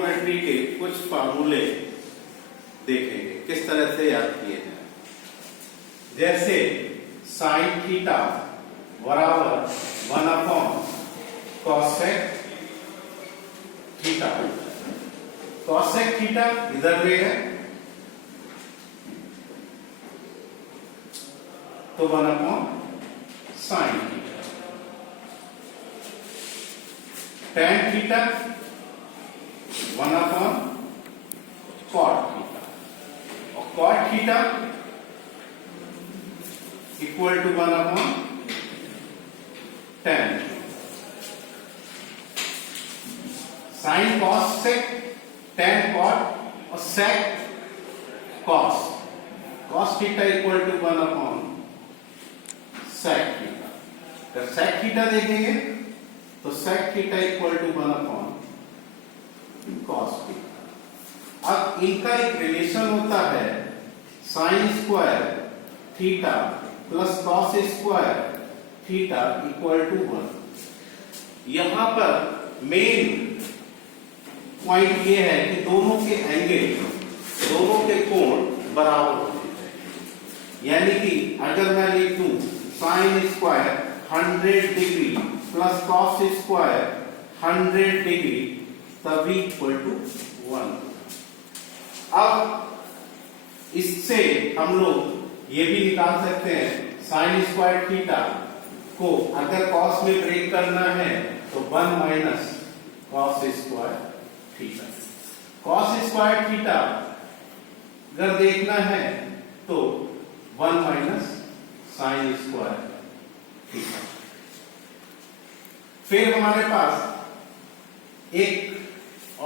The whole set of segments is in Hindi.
ट्रिग्नोमेट्री के कुछ फार्मूले देखेंगे किस तरह से याद किए जाए। जैसे साइन थीटा बराबर 1/cosec थीटा। cosec थीटा इधर में है तो 1/sin theta. tan theta 1/cot theta और cot theta equal to 1/tan। साइन cos sec, tan cot और sec cos। cos theta equal to 1/sec theta. अगर sec थीटा देखेंगे तो sec theta equal to 1/cos theta. अब इनका एक रिलेशन होता है sine square theta plus cos square theta equal to 1। यहां पर मेन पॉइंट ये है कि दोनों के एंगल, दोनों के कोण बराबर होने चाहिए। यानी कि अगर मैं लिख दूं sine square 100 degree plus cos square 100 degree तभी इक्वल टू 1। अब इससे हम लोग ये भी निकाल सकते हैं साइन स्क्वायर थीटा को अगर कॉस में ब्रेक करना है तो 1 minus cos square theta. Cos square theta अगर देखना है तो 1 माइनस साइन स्क्वायर थीटा। फिर हमारे पास एक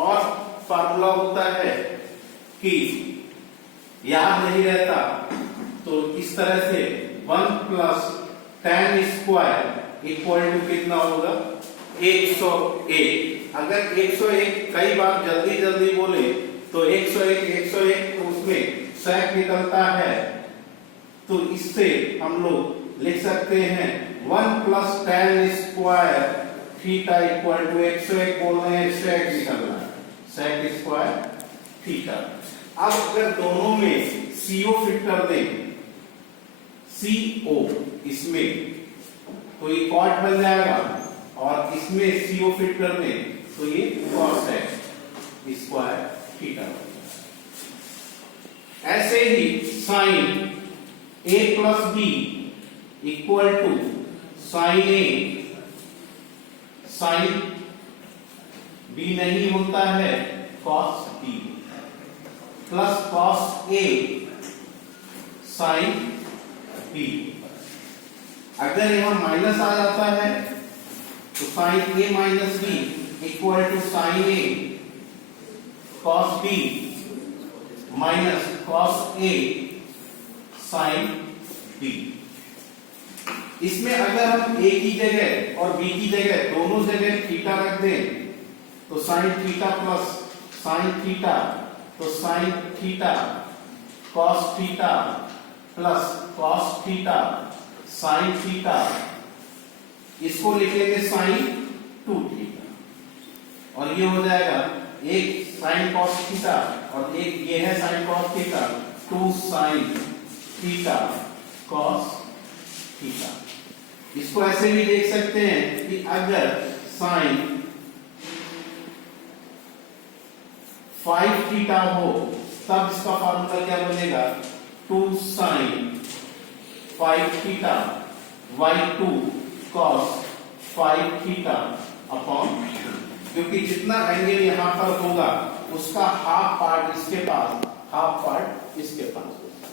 और फार्मूला होता है कि याद नहीं रहता तो इस तरह से 1 plus tan square equal to कितना होगा 101। अगर 101 कई बार जल्दी जल्दी बोले तो 101 तो उसमें sec निकलता है, तो इससे हम लोग लिख सकते हैं 1 plus tan square theta equal to 101 बोल रहे हैं sec निकल रहा है sec स्क्वायर थीटा। अब अगर दोनों में CO फिट कर दें CO इसमें तो ये cot बन जाएगा और इसमें CO फिट कर दें तो ये cosec स्क्वायर थीटा। ऐसे ही sine A plus B equal to sine A sine B नहीं होता है cos B plus cos A sine B। अगर यहां माइनस आ जाता है तो sine A minus B equal to sine A cos B minus cos A sine B। इसमें अगर हम A की जगह और B की जगह दोनों जगह थीटा रख दें तो sine theta plus sine theta तो sine theta cos theta plus cos theta sine theta, इसको लिखेंगे साइन 2 थीटा और ये हो जाएगा एक साइन cos थीटा और एक ये है sine cos theta 2 sine theta cos theta. इसको ऐसे भी देख सकते हैं कि अगर साइन 5 थीटा हो तब इसका फार्मूला क्या बनेगा 2 sine 5 theta y2 cos 5 theta upon, क्योंकि जितना एंगल यहां पर होगा उसका हाफ पार्ट इसके पास हाफ पार्ट इसके पास होगा।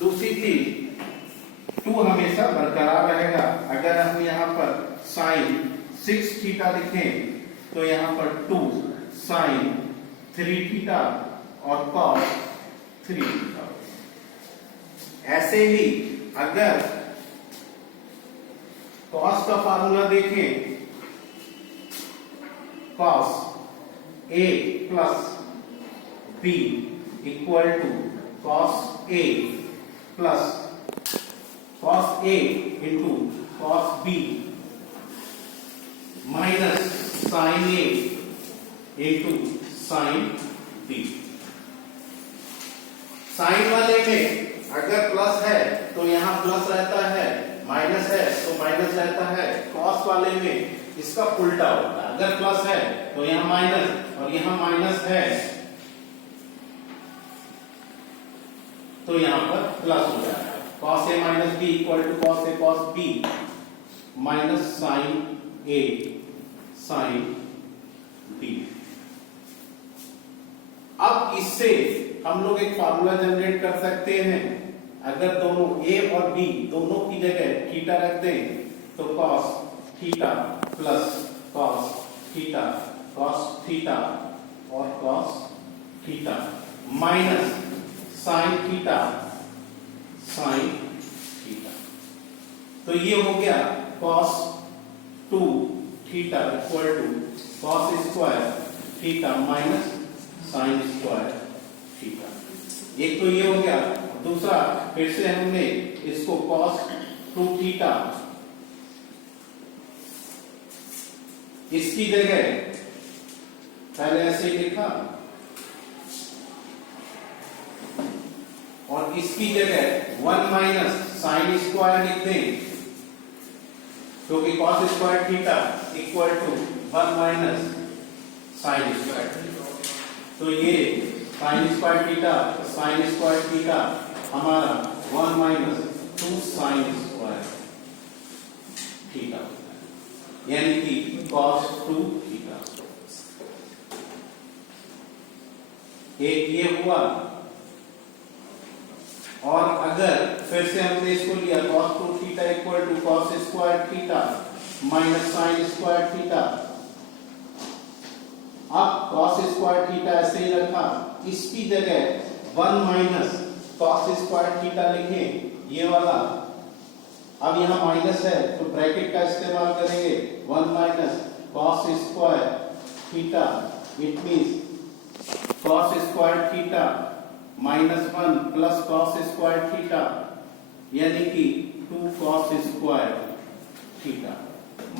दूसरी चीज 2 हमेशा बरकरार रहेगा। अगर हम यहां पर साइन 6 थीटा लिखें तो यहां पर 2 साइन 3 थीटा और cos 3 थीटा। ऐसे ही अगर cos का फार्मूला देखें cos A plus B equal to cos A plus cos A into cos B minus sin A into sine B. साइन वाले में अगर प्लस है तो यहाँ प्लस रहता है, माइनस है तो माइनस रहता है। कॉस वाले में इसका उल्टा होता है, अगर प्लस है तो यहाँ माइनस और यहाँ माइनस है तो यहाँ पर प्लस हो जाएगा। Cos A minus B equal to cos A cos B minus sine A sine B. अब इससे हम लोग एक फार्मूला जनरेट कर सकते हैं। अगर दोनों ए और बी दोनों की जगह थीटा रख दें तो cos theta plus cos theta और cos theta minus sine theta sine theta. तो ये हो गया cos 2 theta equal to cos square theta minus sine square theta. एक तो ये हो गया। दूसरा फिर से हमने इसको कॉस 2 थीटा इसकी जगह पहले ऐसे ही लिखा और इसकी जगह 1 माइनस साइन स्क्वायर लिख दें, क्योंकि cos square theta equal to 1 minus sine square theta. तो ये साइन स्क्वायर थीटा हमारा 1 माइनस 2 साइन स्क्वायर थीटा, यानी कि कॉस 2 थीटा। एक ये हुआ। और अगर फिर से हमने इसको लिया cos 2 theta equal to cos square theta minus sine square theta. अब cos स्क्वायर थीटा ऐसे ही रखा, इसकी जगह 1 माइनस cos स्क्वायर थीटा लिखें ये वाला। अब यहाँ माइनस है तो ब्रैकेट का इस्तेमाल करेंगे, 1 minus cos square theta, it means cos square theta minus 1 plus cos square theta, यानी कि 2 cos स्क्वायर थीटा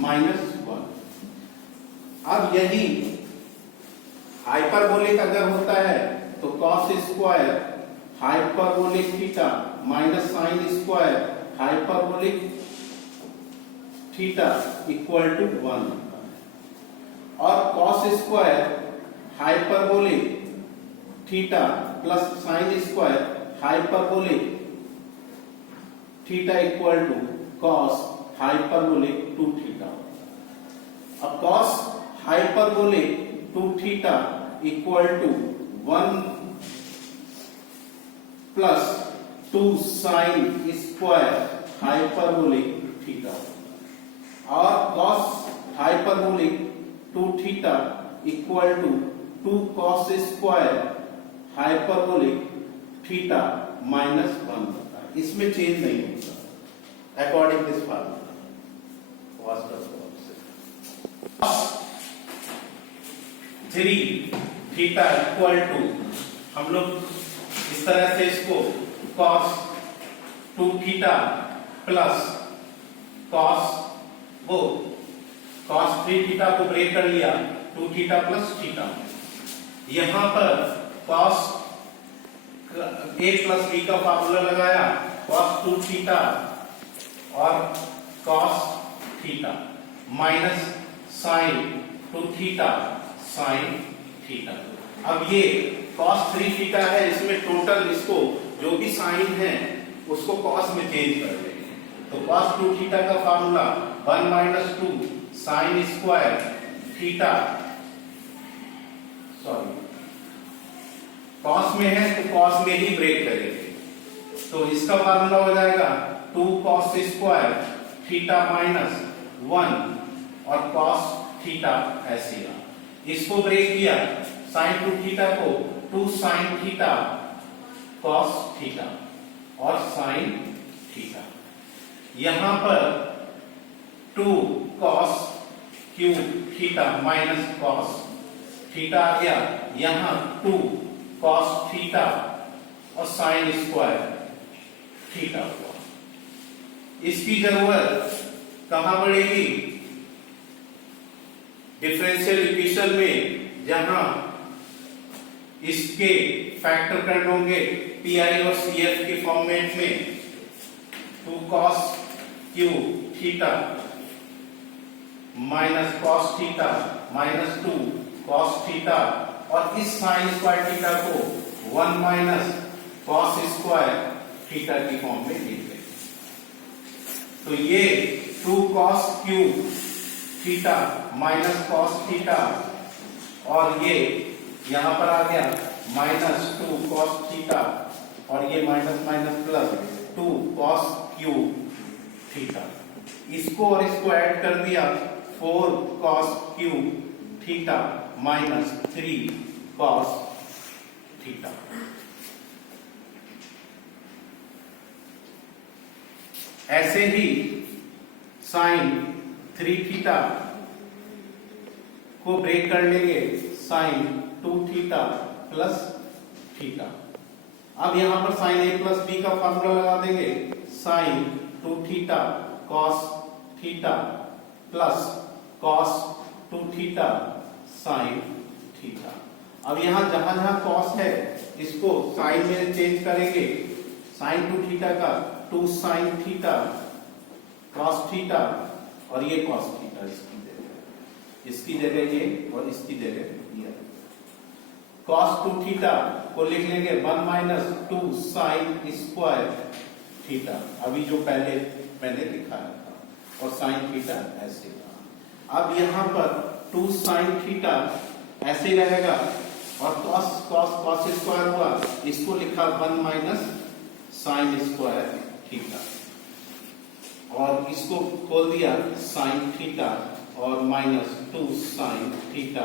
माइनस 1। अब यदि हाइपरबोलिक अगर होता है तो cos square hyperbolic theta minus sine square hyperbolic theta equal to 1, और cos square hyperbolic theta plus sine square hyperbolic theta equal to cos hyperbolic 2 theta. अब cos hyperbolic 2 theta equal to 1 plus 2 sine square hyperbolic theta, और cos hyperbolic 2 theta equal to 2 cos square hyperbolic theta minus 1 होता है। इसमें चेंज नहीं होता according this formula. 3 theta equal to, हम लोग इस तरह से इसको cos 2 theta plus cos 3 theta को ब्रेक कर लिया, 2 थीटा प्लस थीटा। यहां पर cos a प्लस b का फार्मूला लगाया, cos 2 थीटा और cos theta minus sine 2 theta sine theta. अब ये cos 3 थीटा है, इसमें टोटल इसको जो भी साइन है उसको cos में चेंज कर देंगे। तो cos 2 थीटा का formula 1 minus 2 sine square theta, sorry cos में है तो cos में ही ब्रेक करेंगे, तो इसका फार्मूला हो जाएगा 2 cos स्क्वायर थीटा माइनस 1 और cos थीटा ऐसे रहा। इसको ब्रेक किया, sin 2 थीटा को 2 sin थीटा cos थीटा और sin थीटा। यहां पर 2 cos cube theta minus cos theta आ गया, यहां 2 cos थीटा और sin स्क्वायर थीटा हुआ। इसकी जरूरत कहां पड़ेगी? डिफरेंशियल इक्वेशन में, जहां इसके फैक्टर करने होंगे पी आई और सी एफ के फॉर्मेट में, 2 cos Q theta minus cos theta minus 2 cos theta, और इस साइन स्क्वायर थीटा को 1 माइनस cos स्क्वायर थीटा की फॉर्म में लिख दें। तो ये 2 cos cube theta minus cos theta, और ये यहां पर आ गया माइनस 2 cos थीटा, और ये minus minus plus 2 cos cube theta. इसको और इसको ऐड कर दिया, 4 cos cube theta minus 3 cos theta. ऐसे ही साइन 3 थीटा को ब्रेक कर लेंगे, साइन 2 थीटा प्लस थीटा। अब यहां पर साइन ए प्लस बी का फॉर्मूला लगा देंगे, sine 2 theta cos theta plus cos 2 theta sine theta. अब यहां जहां जहां कॉस है इसको साइन में चेंज करेंगे, साइन 2 थीटा का 2 साइन थीटा कॉस थीटा, और ये कॉस थीटा इसकी जगह ये और इसकी जगह ये। cos 2 थीटा को लिख लेंगे 1 माइनस 2 साइन स्क्वायर थीटा, अभी जो पहले मैंने दिखाया था, और साइन थीटा ऐसे था। अब यहां पर 2 साइन थीटा ऐसे ही रहेगा, और cos स्क्वायर हुआ, इसको लिखा 1 माइनस साइन स्क्वायर थीटा, और इसको खोल दिया साइन थीटा और माइनस 2 साइन थीटा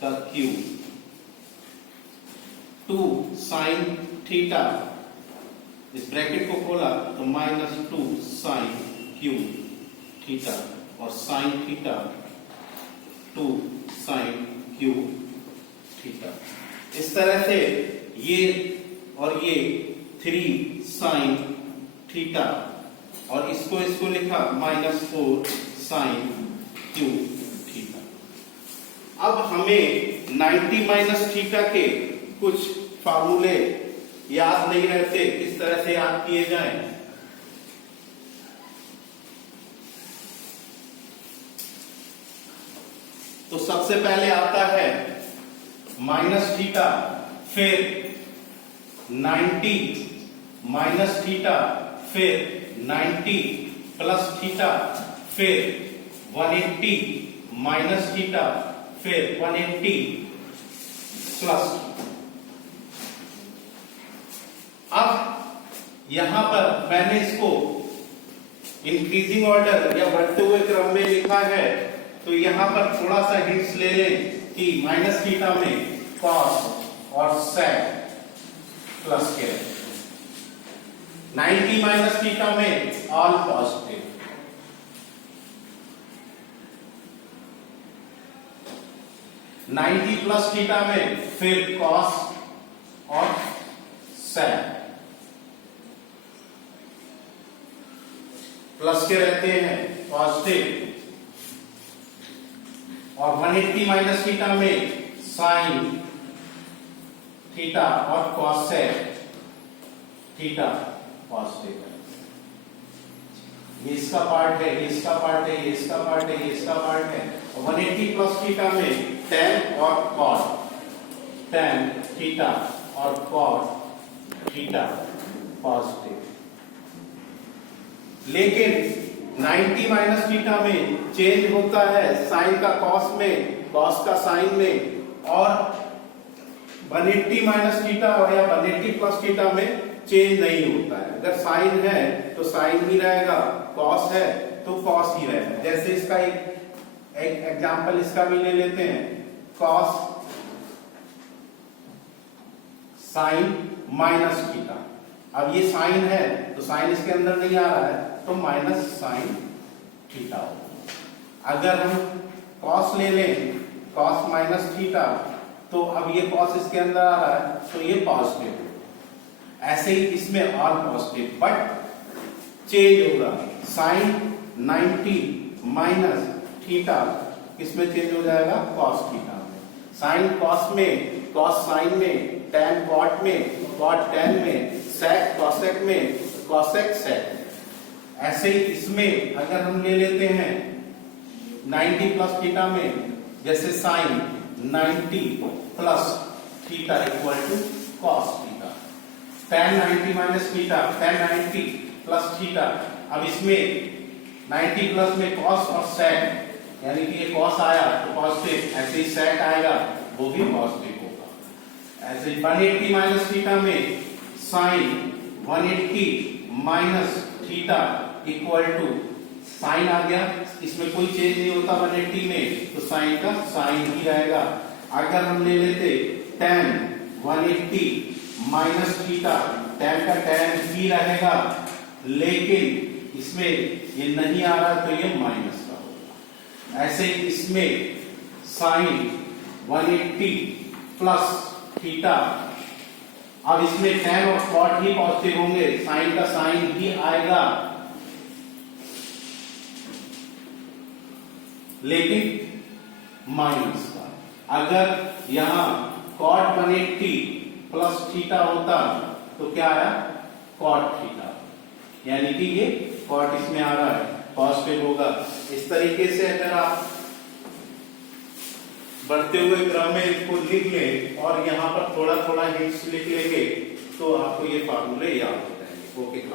का क्यूब, 2 साइन थीटा, इस ब्रैकेट को खोला तो माइनस 2 साइन क्यूब थीटा, और sine theta 2 sine cube theta. इस तरह से ये और ये 3 साइन थीटा, और इसको लिखा माइनस 4 साइन क्यूब थीटा। अब हमें 90 माइनस थीटा के कुछ फार्मूले याद नहीं रहते, इस तरह से याद किए जाएं। तो सबसे पहले आता है माइनस थीटा, फिर 90 माइनस थीटा, फिर 90 प्लस थीटा, फिर 180 माइनस थीटा, फिर 180 प्लस। अब यहां पर मैंने इसको इंक्रीजिंग ऑर्डर या बढ़ते हुए क्रम में लिखा है, तो यहां पर थोड़ा सा हिंट्स ले लें कि माइनस थीटा में कॉस और सेक प्लस के, 90 माइनस थीटा में ऑल पॉजिटिव, 90 प्लस थीटा में फिर कॉस और सेक प्लस के रहते हैं पॉजिटिव, और 180 माइनस थीटा में साइन थीटा और कॉस थीटा पॉजिटिव है। ये इसका पार्ट है, ये इसका पार्ट है, ये इसका पार्ट है, ये इसका पार्ट है। और 180 प्लस थीटा में tan और cot, tan थीटा और cot थीटा पॉजिटिव। लेकिन 90 माइनस थीटा में चेंज होता है साइन का कॉस में, कॉस का साइन में, और 180 माइनस थीटा और या 180 प्लस थीटा में चेंज नहीं होता है। अगर साइन है तो साइन ही रहेगा, कॉस है तो कॉस ही रहेगा। जैसे इसका एक एग्जांपल इसका भी ले लेते हैं, कॉस साइन माइनस थीटा। अब ये साइन है तो साइन इसके अंदर नहीं आ रहा है, तो माइनस साइन थीटा होगा। अगर हम कॉस ले लें, कॉस माइनस थीटा, तो अब ये कॉस इसके अंदर आ रहा है तो ये पॉजिटिव है। ऐसे ही इसमें ऑल पॉजिटिव, बट चेंज होगा। साइन 90 माइनस थीटा किसमें चेंज हो जाएगा? कॉस थीटा में। साइन कॉस में, कॉस साइन में, टैन कॉट में, कॉट टैन में, सेक कॉसेक में, कॉसेक सेक। ऐसे ही इसमें अगर हम ले लेते हैं 90 प्लस थीटा में, जैसे sine 90 plus theta equal to cos theta, tan 90 माइनस थीटा, tan 90 प्लस थीटा। अब इसमें 90 प्लस में कॉस और सेक, यानी कि ये कॉस आया तो पॉजिटिव, ऐसे ही सेक आएगा वो भी पॉजिटिव होगा। ऐसे 180 माइनस थीटा में sine 180 minus theta equal to sine आ गया, इसमें कोई चेंज नहीं होता 180 में, तो साइन का साइन ही रहेगा। अगर हम ले लेते tan 180 माइनस थीटा, tan का tan ही रहेगा, लेकिन इसमें ये नहीं आ रहा तो ये माइनस का होगा। ऐसे इसमें साइन 180 प्लस थीटा, अब इसमें tan और cot ही पॉजिटिव होंगे, साइन का साइन ही आएगा, लेकिन माइनस का। अगर यहां cot 180 प्लस थीटा होता तो क्या आया, cot थीटा, यानी कि ये cot इसमें आ रहा है, पॉजिटिव होगा। इस तरीके से अगर आप बढ़ते हुए क्रम में इसको लिख लें और यहाँ पर थोड़ा थोड़ा हिंट्स लिख लेंगे तो आपको ये फार्मूले याद हो जाएंगे। ओके।